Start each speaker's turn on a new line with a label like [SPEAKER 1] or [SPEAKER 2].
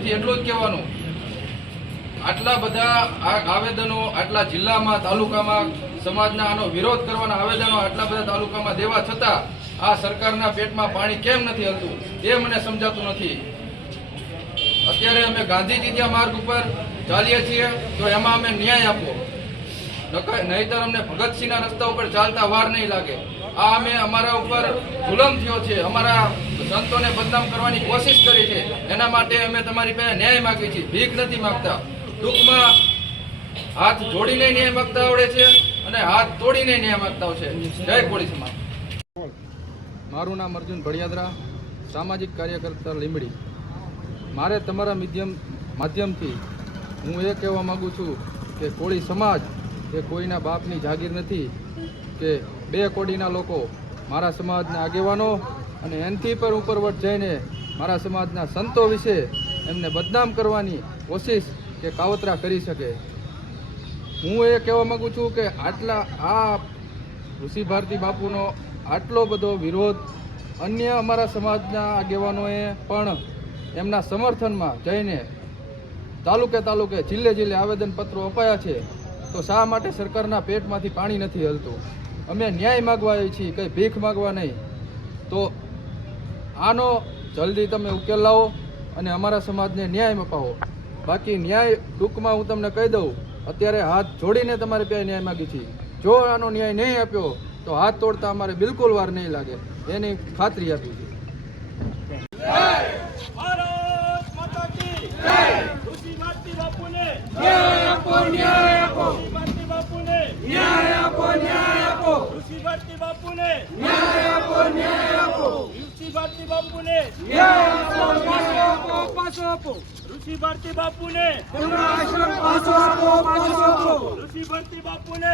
[SPEAKER 1] માધ્યમથી એટલું જ કહેવાનું. આટલા બધા આવેદનો આટલા જિલ્લામાં, તાલુકામાં, સમાજના આનો વિરોધ કરવાના આવેદનો આટલા બધા તાલુકામાં દેવા છતાં આ સરકારના પેટમાં પાણી કેમ નથી હલતું? તે મને સમજાતું નથી. અત્યારે અમે ગાંધીજી ત્યાં માર્ગ ઉપર ચાલીએ છીએ, તો એમાં અમે ન્યાય આપો નહીતર અમને ભગતસિંહના રસ્તા ઉપર ચાલતા વાર નહીં લાગે. આ અમે અમારા ઉપર જુલમ થયો છે. અમારા સંતોને બદનામ કરવાની કોશિશ કરી છે. એના માટે અમે તમારી પાસે ન્યાય માગીએ છીએ. ભીખ નથી માગતા. ટૂંકમાં હાથ જોડીને ન્યાય માગતા આવડે છે અને હાથ તોડીને ન્યાય માગતા આવશે જય કોળી સમાજ. મારું નામ અર્જુન ભડિયાદરા સામાજિક કાર્યકર્તા લીંબડી. મારે તમારા મીડિયમ, માધ્યમથી હું એ કહેવા માગું છું કે કોળી સમાજ એ કોઈના બાપની જાગીર નથી કે બે કોડીના લોકો મારા સમાજના આગેવાનો અને એનથી પર ઉપરવટ જઈને મારા સમાજના સંતો વિશે એમને બદનામ કરવાની કોશિશ કે કાવતરા કરી શકે. હું એ કહેવા માગું છું કે આટલા, આ ઋષિ ભારતી બાપુનો આટલો બધો વિરોધ અન્ય અમારા સમાજના આગેવાનોએ પણ એમના સમર્થનમાં જઈને તાલુકે તાલુકે જિલ્લે જિલ્લે આવેદનપત્રો અપાયા છે, તો શા માટે સરકારના પેટમાંથી પાણી નથી હલતું? અમે ન્યાય માગવા આવીએ છીએ, કંઈ ભીખ માગવા નહીં. તો આનો જલ્દી તમે ઉકેલ લાવો અને અમારા સમાજને ન્યાય અપાવો બાકી ન્યાય ટૂંકમાં હું તમને કહી દઉં, અત્યારે હાથ જોડીને તમારે ત્યાં ન્યાય માગી છે? જો આનો ન્યાય નહીં આપ્યો, તો હાથ તોડતા અમારે બિલકુલ વાર નહીં લાગે. એની ખાતરી આપી છે
[SPEAKER 2] ન્યાય આપો ઋષિ ભારતી બાપુને ન્યાય આપો ન્યાય આપો ઋષિ ભારતી બાપુને. પાછો આપો ઋષિ ભારતી બાપુને ઋષિ ભારતી બાપુને.